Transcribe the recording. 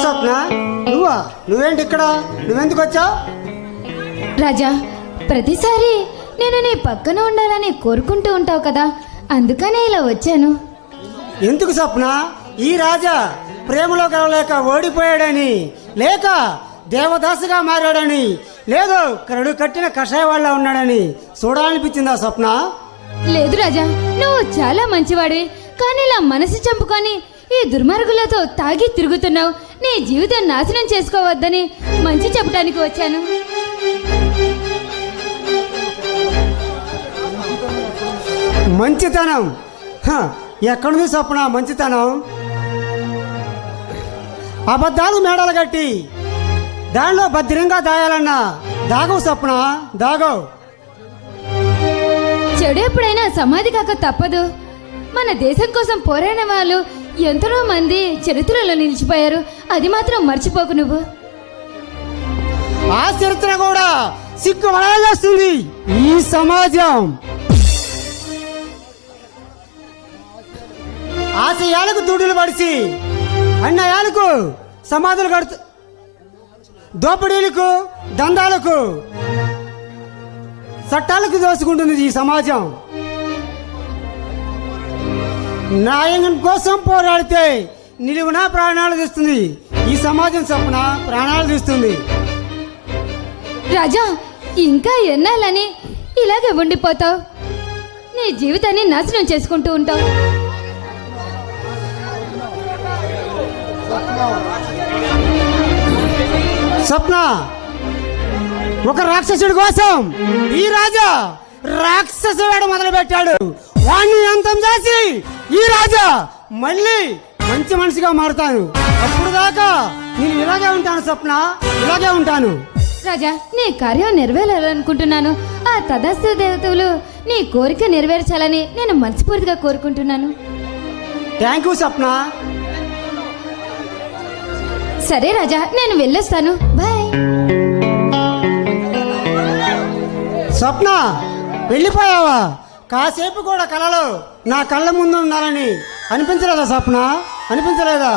స్వప్న నువ్వేంటి ఇక్కడ? నువ్వెందుకు వచ్చావు? రాజా, ప్రతిసారి నేను నీ పక్కన ఉండాలని కోరుకుంటూ ఉంటావు కదా, అందుకనే ఇలా వచ్చాను. ఎందుకు స్వప్న? ఈ రాజా ప్రేమలో కలవలేక ఓడిపోయాడని, లేక దేవదాసుగా మారాడని, లేదో కరడు కట్టిన కషాయ వాళ్ళ ఉన్నాడని చూడాలనిపించిందా స్వప్న? లేదు రాజా, నువ్వు చాలా మంచివాడివి, కానీ ఇలా మనసు చంపుకొని ఈ దుర్మార్గులతో తాగి తిరుగుతున్నావు. నీ జీవితం నాశనం చేసుకోవద్దని మంచి చెప్పడానికి వచ్చాను. మంచితనం ఎక్కడుంది స్వప్న? మంచితనం అబద్ధాలు మేడలు కట్టి దానిలో భద్రంగా దాయాలన్నా దాగవు స్వప్న, దాగవు. చెడు ఎప్పుడైనా సమాధి కాక తప్పదు. మన దేశం కోసం పోరాడిన వాళ్ళు ఎంతో మంది చరిత్రలో నిలిచిపోయారు, అది మాత్రం మర్చిపోకు నువ్వు. ఆ చరిత్ర కూడా సిగ్గు వస్తుంది ఈ సమాజం. ఆశయాలకు దుడులు పడిచి అన్యాయాలకు సమాధులు కడుతూ దోపిడీలకు దందాలకు చట్టాలకు దోసుకుంటుంది ఈ సమాజం. న్యాయం కోసం పోరాడితే నిలువునా ప్రాణాలు తీస్తుంది ఈ సమాజం. చొప్పున ప్రాణాలు తీస్తుంది. రాజా, ఇంకా ఎన్నాళ్ళని ఇలాగే ఉండిపోతావు? నీ జీవితాన్ని నాశనం చేసుకుంటూ ఉంటావు. స్వప్న, ఒక రాక్షసుడి కోసం ఈ రాజా రాక్షస వేడ మొదలు పెట్టాడు. వాణ్ణి అంతం చేసి ఈ రాజా మళ్ళీ మంచి మనిషిగా మారుతాను. అప్పుడు దాకా నేను ఇలాగే ఉంటాను స్వప్న, ఇలాగే ఉంటాను. రాజా, నీ కార్యం నెరవేరాలనుకుంటున్నాను. ఆ తదాస్తు దేవతలు నీ కోరిక నెరవేర్చాలని నేను మనస్ఫూర్తిగా కోరుకుంటున్నాను. థ్యాంక్ యూ స్వప్న. సరే రాజా, నేను వెళ్ళొస్తాను. బాయ్. స్వప్న, వెళ్ళిపోయావా? కాసేపు కూడా కలలో నా కళ్ళ ముందు ఉన్నారని అనిపించలేదా స్వప్న? అనిపించలేదా?